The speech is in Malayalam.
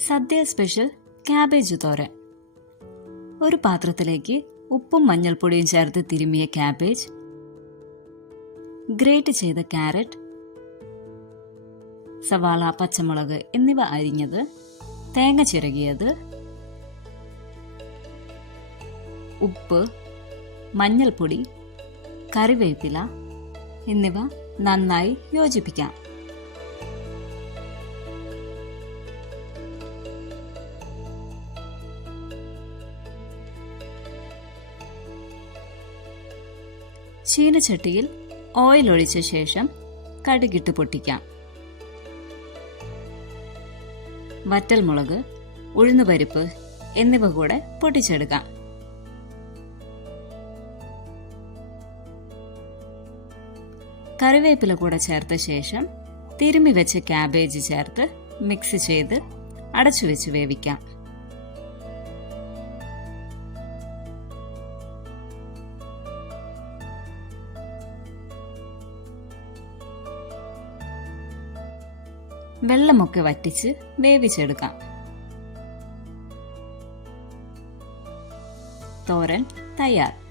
സദ്യ സ്പെഷ്യൽ ക്യാബേജ് തോരൻ. ഒരു പാത്രത്തിലേക്ക് ഉപ്പും മഞ്ഞൾപ്പൊടിയും ചേർത്ത് തിരുമിയ ക്യാബേജ്, ഗ്രേറ്റ് ചെയ്ത ക്യാരറ്റ്, സവാള, പച്ചമുളക് എന്നിവ അരിഞ്ഞത്, തേങ്ങ ചിരകിയത്, ഉപ്പ്, മഞ്ഞൾപ്പൊടി, കറിവേപ്പില എന്നിവ നന്നായി യോജിപ്പിക്കാം. ചീനച്ചട്ടിയിൽ ഓയിൽ ഒഴിച്ച ശേഷം കടുകിട്ട് പൊട്ടിക്കാം. വറ്റൽമുളക്, ഉഴുന്നുപരിപ്പ് എന്നിവ കൂടെ പൊട്ടിച്ചെടുക്കാം. കറിവേപ്പില കൂടെ ചേർത്ത ശേഷം തിരുമ്മി വെച്ച ക്യാബേജ് ചേർത്ത് മിക്സ് ചെയ്ത് അടച്ചുവെച്ച് വേവിക്കാം. വെള്ളമൊക്കെ വറ്റിച്ച് വേവിച്ചെടുക്കാം. തോരൻ തയ്യാർ.